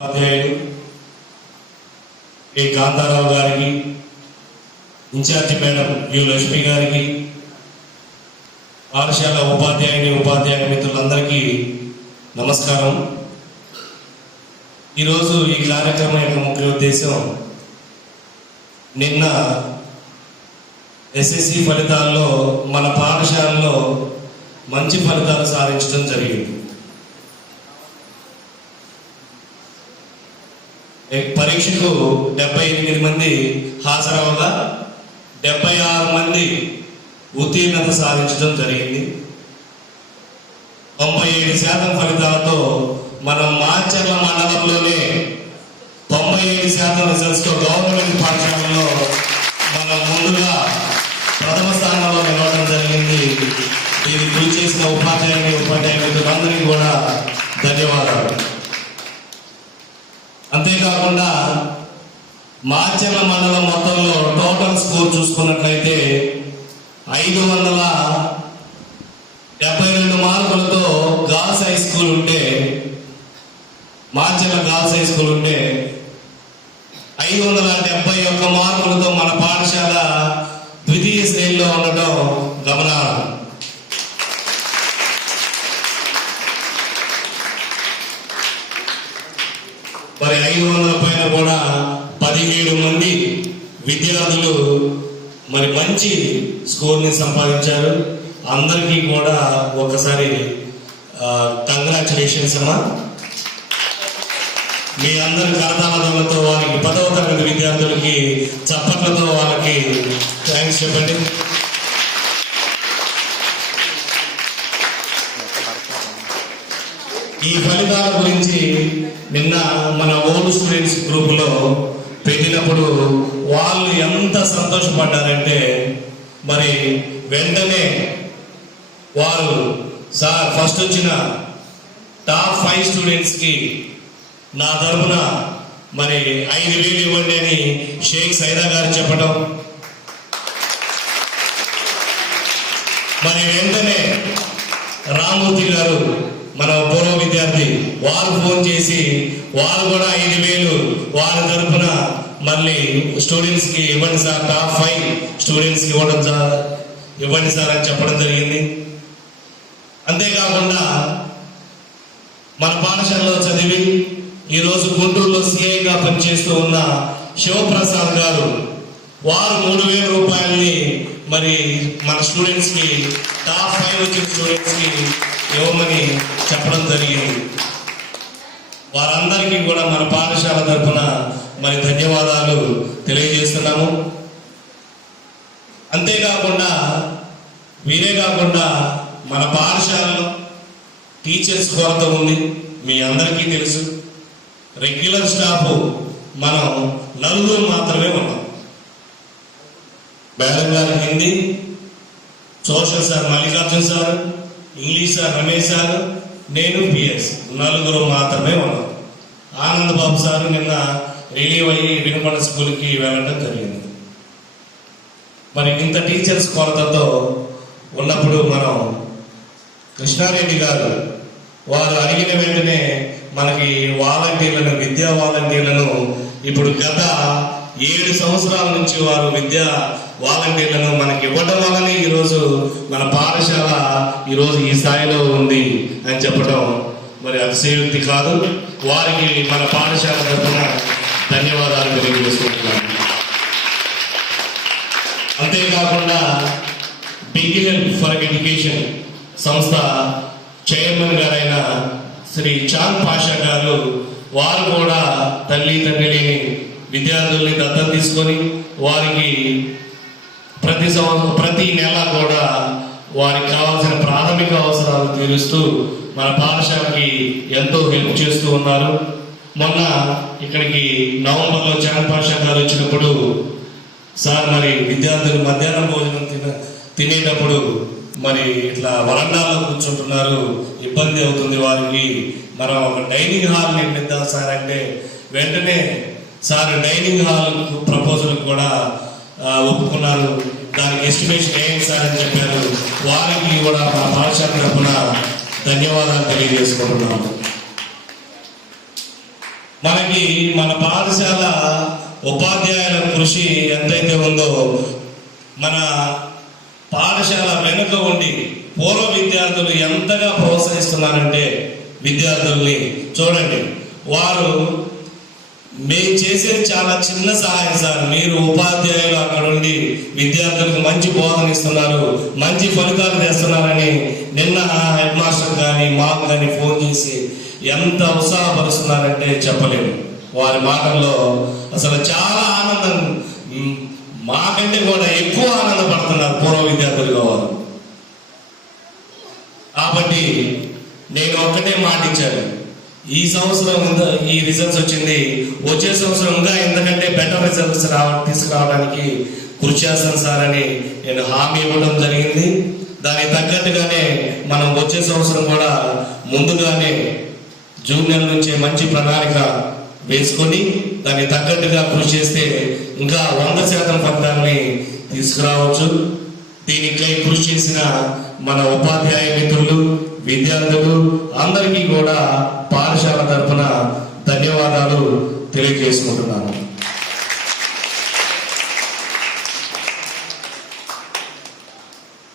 ఉపాధ్యాయులు ఏ కాంతారావు గారికి, incharge madam you Lakshmi గారికి, పాఠశాల ఉపాధ్యాయ మిత్రులందరికీ నమస్కారం. ఈరోజు ఈ కార్యక్రమం యొక్క ముఖ్య ఉద్దేశం, నిన్న ఎస్ఎస్సి ఫలితాల్లో మన పాఠశాలలో మంచి ఫలితాలు సాధించడం జరిగింది. పరీక్షకు 78 మంది హాజరవగా 76 మంది ఉత్తీర్ణత సాధించడం జరిగింది. 97% ఫలితాలతో మనం మాచర్ల మండలంలోనే 97% రిజల్ట్స్తో గవర్నమెంట్ పాఠశాలలో మనం ముందుగా ప్రథమ స్థానంలో నిలవడం జరిగింది. దీనికి కృషి చేసిన ఉపాధ్యాయ మిత్రులందరికీ కూడా ధన్యవాదాలు. అంతేకాకుండా మాచర్ల మండలం మొత్తంలో టోటల్ స్కోర్ చూసుకున్నట్లయితే 572 మార్కులతో గర్ల్స్ హై స్కూల్ ఉంటే, మాచర్ల గర్ల్స్ హై స్కూల్ ఉంటే 571 మార్కులతో మన పాఠశాల ద్వితీయ శ్రేణిలో ఉండటం గమనార్హం. మరి 500 పైన కూడా 17 మంది విద్యార్థులు మరి మంచి స్కోర్ని సంపాదించారు. అందరికీ కూడా ఒకసారి కంగ్రాచులేషన్స్ అమ్మా. మీ అందరి కరతాళతో వారికి 10వ తరగతి విద్యార్థులకి చప్పట్లతో వాళ్ళకి థ్యాంక్స్ చెప్పండి. ఈ ఫలితాల గురించి నిన్న మన ఓల్డ్ స్టూడెంట్స్ గ్రూపులో పెట్టినప్పుడు వాళ్ళు ఎంత సంతోషపడ్డారంటే, మరి వెంటనే వారు సార్ ఫస్ట్ వచ్చిన టాప్ 5 స్టూడెంట్స్కి నా తరఫున మరి 5,000 ఇవ్వండి అని షేక్ సైదా గారు చెప్పడం, మరి వెంటనే రామూర్తి గారు మన పూర్వ విద్యార్థి వారు ఫోన్ చేసి వారు కూడా 5,000 వారి తరఫున మళ్ళీ స్టూడెంట్స్ కి ఇవ్వండి సార్, టాప్ 5 స్టూడెంట్స్ కి ఇవ్వండి సార్ అని చెప్పడం జరిగింది. అంతేకాకుండా మన పాఠశాలలో చదివి ఈరోజు గుంటూరులో సిఐగా పనిచేస్తూ ఉన్న శివప్రసాద్ గారు వారు 3,000 రూపాయలని మరి మన స్టూడెంట్స్ కి టాప్ 5 వచ్చిన స్టూడెంట్స్ కి ఇవ్వమని చెప్పడం జరిగింది. వారందరికీ కూడా మన పాఠశాల తరఫున మరి ధన్యవాదాలు తెలియజేస్తున్నాము. అంతేకాకుండా వీరే కాకుండా మన పాఠశాలలో టీచర్స్ కొరత ఉంది, మీ అందరికీ తెలుసు. రెగ్యులర్ స్టాఫ్ మనం 4 మాత్రమే ఉన్నాం. మేడం గారు Hindi, social sir Mallikarjun sir, English sir Ramesh sir, నేను పిఎస్ 4 మాత్రమే ఉన్నాం. ఆనంద్ బాబు సార్ నిన్న రిలీవ్ అయ్యి వినుకొండ స్కూల్కి వెళ్ళడం జరిగింది. మరి ఇంత టీచర్స్ కొరతతో ఉన్నప్పుడు మనం కృష్ణారెడ్డి గారు వారు అడిగిన వెంటనే మనకి వాలంటీర్లను, విద్యా వాలంటీర్లను ఇప్పుడు గత 7 సంవత్సరాల నుంచి వారు విద్యా వాలంటీర్లను మనకి ఇవ్వడం వల్లనే ఈరోజు మన పాఠశాల ఈరోజు ఈ స్థాయిలో ఉంది అని చెప్పడం మరి అతిశయోక్తి కాదు. వారికి మన పాఠశాల తరఫున ధన్యవాదాలు తెలియజేసుకుంటున్నాను. అంతేకాకుండా బిగినర్ ఫర్ ఎడ్యుకేషన్ సంస్థ చైర్మన్ గారైన శ్రీ చాంద్ పాషా గారు వారు కూడా తల్లి తండ్రి లేని విద్యార్థుల్ని దత్తత తీసుకొని వారికి ప్రతి నెల కూడా వారికి కావాల్సిన ప్రాథమిక అవసరాలు తీరుస్తూ మన పాఠశాలకి ఎంతో హెల్ప్ చేస్తూ ఉన్నారు. మొన్న ఇక్కడికి నవంబర్లో చాంద్ పాషా గారు వచ్చినప్పుడు సార్ మరి విద్యార్థులు మధ్యాహ్నం భోజనం తినేటప్పుడు మరి ఇట్లా వరండాలో కూర్చుంటున్నారు, ఇబ్బంది అవుతుంది వారికి, మనం ఒక డైనింగ్ హాల్ నిర్మిద్దాం సార్ అంటే వెంటనే సార్ డైనింగ్ హాల్ ప్రపోజల్ కూడా ఒప్పుకున్నారు. దానికి ఎస్టిమేషన్ ఏంటి సార్ అని చెప్పారు. వారికి కూడా మా పాఠశాల తరఫున ధన్యవాదాలు తెలియజేసుకుంటున్నాము. మనకి మన పాఠశాల ఉపాధ్యాయుల కృషి ఎంతైతే ఉందో మన పాఠశాల వెనుక ఉండి పూర్వ విద్యార్థులు ఎంతగా ప్రోత్సహిస్తున్నారంటే విద్యార్థుల్ని చూడండి. వారు మేము చేసేది చాలా చిన్న సహాయం సార్. మీరు ఉపాధ్యాయులు అక్కడ ఉండి విద్యార్థులకు మంచి బోధన ఇస్తున్నారు, మంచి ఫలితాలు తెస్తున్నారని నిన్న హెడ్ మాస్టర్ కానీ మాకు కానీ ఫోన్ చేసి ఎంత ఉత్సాహపరుస్తున్నారంటే చెప్పలేము. వారి మాటల్లో అసలు చాలా ఆనందం, మాకంటే కూడా ఎక్కువ ఆనందపడుతున్నారు పూర్వ విద్యార్థులుగా వారు. కాబట్టి నేను ఒక్కటే మాట ఇచ్చాను, ఈ సంవత్సరం ఈ రిజల్ట్స్ వచ్చింది, వచ్చే సంవత్సరం ఇంకా ఎందుకంటే బెటర్ రిజల్ట్స్ తీసుకురావడానికి కృషి చేస్తాను సార్ అని నేను హామీ ఇవ్వడం జరిగింది. దానికి తగ్గట్టుగానే మనం వచ్చే సంవత్సరం కూడా ముందుగానే జూన్ నెల నుంచే మంచి ప్రణాళిక వేసుకొని దానికి తగ్గట్టుగా కృషి చేస్తే ఇంకా 100% ఫలితాన్ని తీసుకురావచ్చు. దీనికై కృషి చేసిన మన ఉపాధ్యాయ మిత్రులు, విద్యార్థులు అందరికీ కూడా పాఠశాల తరఫున ధన్యవాదాలు తెలియజేసుకుంటున్నాను.